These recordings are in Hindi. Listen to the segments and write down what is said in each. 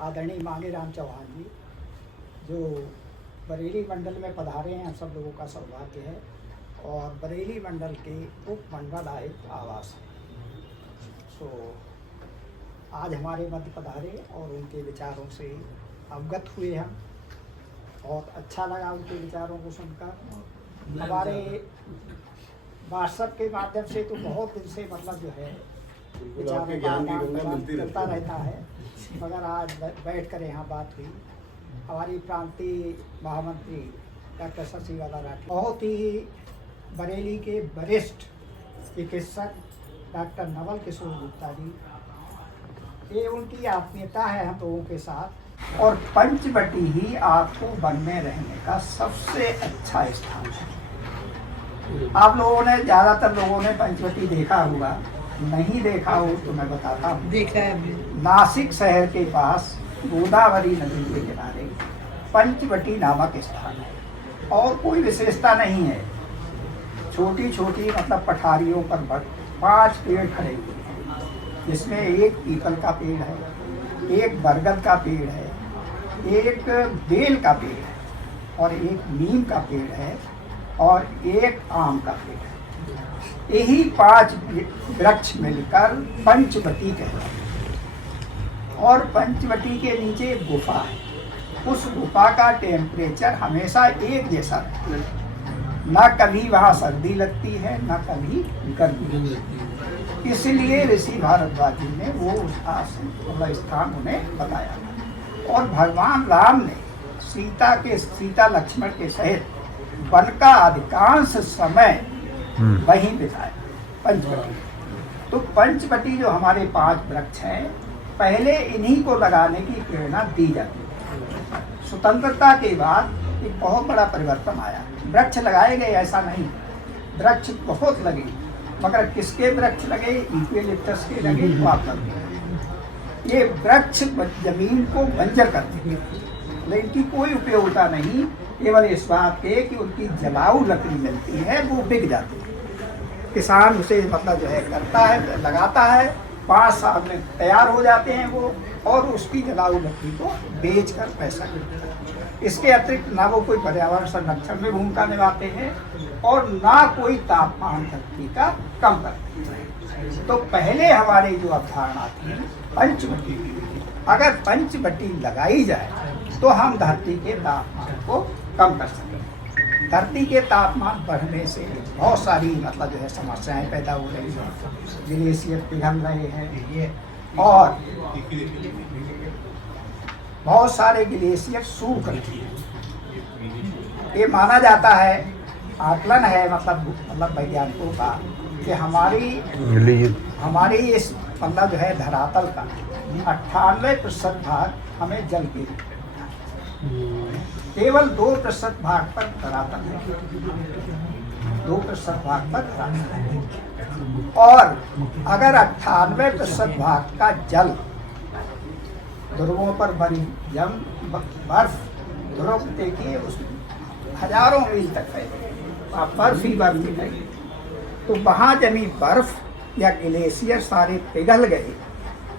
आदरणीय मांगेराम चौहान जी जो बरेली मंडल में पधारे हैं, हम सब लोगों का सौभाग्य है। और बरेली मंडल के उप मंडल आयुक्त आवास है। तो आज हमारे मध्य पधारे और उनके विचारों से अवगत हुए हम। बहुत अच्छा लगा उनके विचारों को सुनकर। हमारे व्हाट्सएप के माध्यम से तो बहुत दिन से मतलब जो है विचारों का आदान चलता रहता है, मगर आज बैठ कर यहाँ बात हुई। हमारी प्रांतीय महामंत्री डॉक्टर शशिकला राठी, बहुत ही बरेली के वरिष्ठ चिकित्सक डॉक्टर नवल किशोर गुप्ता जी, ये उनकी आत्मीयता है हम लोगों के साथ। और पंचवटी ही आपको बनने रहने का सबसे अच्छा स्थान है। आप लोगों ने, ज़्यादातर लोगों ने पंचवटी देखा होगा, नहीं देखा हो तो मैं बताता हूँ। देखा है। नासिक शहर के पास गोदावरी नदी के किनारे पंचवटी नामक स्थान है और कोई विशेषता नहीं है। छोटी छोटी मतलब पठारियों पर 5 पेड़ खड़े हुए हैं, जिसमें एक पीपल का पेड़ है, एक बरगद का पेड़ है, एक बेल का पेड़ है और एक नीम का पेड़ है और एक आम का पेड़ है। यही 5 वृक्ष मिलकर पंचवटी कहते हैं। और पंचवटी के नीचे एक गुफा है। उस गुफा का टेम्परेचर हमेशा एक जैसा रहता है, ना कभी वहाँ सर्दी लगती है ना कभी गर्मी लगती है। इसलिए ऋषि भारद्वाज जी ने वो उसका स्थान उन्हें बताया। और भगवान राम ने सीता लक्ष्मण के सहित वन का अधिकांश समय वहीं बिताया, पंचवटी। तो पंचवटी जो हमारे 5 वृक्ष हैं, पहले इन्हीं को लगाने की प्रेरणा दी जाती है। स्वतंत्रता के बाद एक बहुत बड़ा परिवर्तन आया। वृक्ष लगाए गए ऐसा नहीं, वृक्ष बहुत लगे, मगर किसके वृक्ष लगे? यूकेलिप्टस के लगे, लगे। ये वृक्ष जमीन को बंजर करते हैं, लेकिन इनकी कोई उपयोगिता नहीं, केवल इस बात के कि उनकी जलाऊ लकड़ी मिलती है, वो बिक जाती है। किसान उसे मतलब जो है करता है, लगाता है, 5 साल में तैयार हो जाते हैं वो, और उसकी जलाऊ लकड़ी को बेचकर पैसा मिलता है। इसके अतिरिक्त ना वो कोई पर्यावरण संरक्षण में भूमिका निभाते हैं और ना कोई तापमान धरती का कम करते हैं। तो पहले हमारी जो अवधारणा थी पंचवटी की, अगर पंचवटी लगाई जाए तो हम धरती के तापमान को कम कर सकें। धरती के तापमान बढ़ने से बहुत सारी मतलब जो है समस्याएं पैदा हो रही हैं। ग्लेशियर पिघल रहे हैं और बहुत सारे ग्लेशियर सूख रहे हैं। ये माना जाता है, आकलन है मतलब वैज्ञानिकों का, कि हमारी इस मतलब जो है धरातल का 98% भाग हमें जल के केवल 2% भाग पर धरातल है, 2% भाग पर धरातल है। और अगर 98% भाग का जल ध्रुवों पर बनी बर्फ, ध्रुव देखिए उसमें हजारों मील तक है, बर्फ ही बर्फ ही नहीं, तो वहाँ जमी बर्फ या ग्लेशियर सारे पिघल गए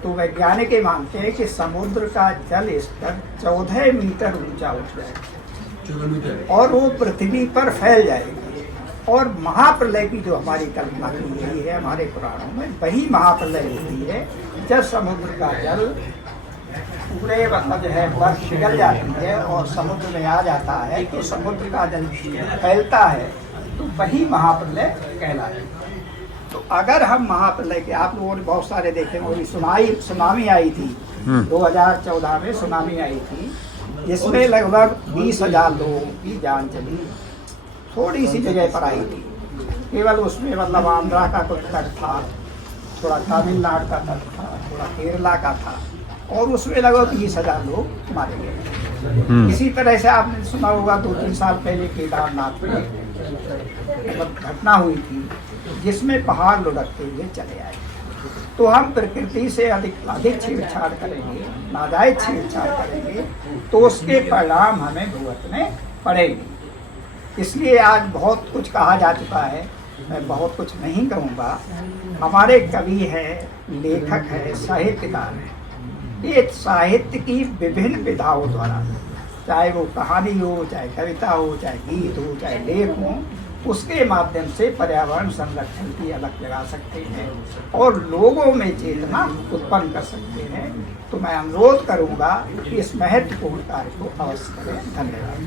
तो वैज्ञानिक मानते हैं कि समुद्र का जल स्तर 14 मीटर ऊंचा उठ जाएगा और वो पृथ्वी पर फैल जाएगा। और महाप्रलय की जो हमारी कल्पना की गई है हमारे पुराणों में, वही महाप्रलय होती है जब समुद्र का जल पूरे मतलब जो है बर्फ पिघल जाती है और समुद्र में आ जाता है, तो समुद्र का जल फैलता है, तो वही महाप्रलय कहलाता है। तो अगर हम महाप्रलय के, आप लोगों ने बहुत सारे देखे होंगे, सुनामी आई थी 2014 में, सुनामी आई थी जिसमें लगभग 20,000 लोगों की जान चली। थोड़ी सी जगह पर आई थी, केवल उसमें मतलब आंध्रा का कुछ तट था, थोड़ा तमिलनाडु का तट था, थोड़ा केरला का था, और उसमें लगभग 20,000 लोग मारे गए। इसी तरह से आपने सुना होगा 2-3 साल पहले केदारनाथ में मतलब घटना हुई थी जिसमें पहाड़ लुढ़कते हुए चले आए। तो हम प्रकृति से अधिक छेड़छाड़ करेंगे, नाजायज छेड़छाड़ करेंगे, तो उसके परिणाम हमें भुगतने पड़ेंगे। इसलिए आज बहुत कुछ कहा जा चुका है, मैं बहुत कुछ नहीं कहूँगा। हमारे कवि हैं, लेखक हैं, साहित्यकार हैं, ये साहित्य की विभिन्न विधाओं द्वारा, चाहे वो कहानी हो, चाहे कविता हो, चाहे गीत हो, चाहे लेख हो, उसके माध्यम से पर्यावरण संरक्षण की अलग लगा सकते हैं और लोगों में चेतना उत्पन्न कर सकते हैं। तो मैं अनुरोध करूंगा कि इस महत्वपूर्ण कार्य को अवश्य करें। धन्यवाद।